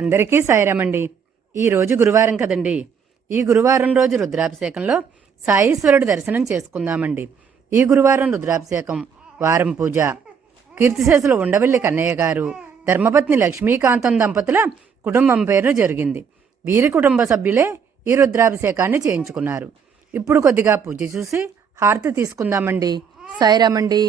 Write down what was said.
అందరికీ సాయిరామండి. ఈరోజు గురువారం కదండి. ఈ గురువారం రోజు రుద్రాభిషేకంలో సాయీశ్వరుడి దర్శనం చేసుకుందామండి. ఈ గురువారం రుద్రాభిషేకం వారం పూజ కీర్తిశేషులు ఉండవల్లి కన్నయ్య గారు ధర్మపత్ని లక్ష్మీకాంతం దంపతుల కుటుంబం పేరున జరిగింది. వీరి కుటుంబ సభ్యులే ఈ రుద్రాభిషేకాన్ని చేయించుకున్నారు. ఇప్పుడు కొద్దిగా పూజ చూసి హారతి తీసుకుందామండి. సాయిరామండి.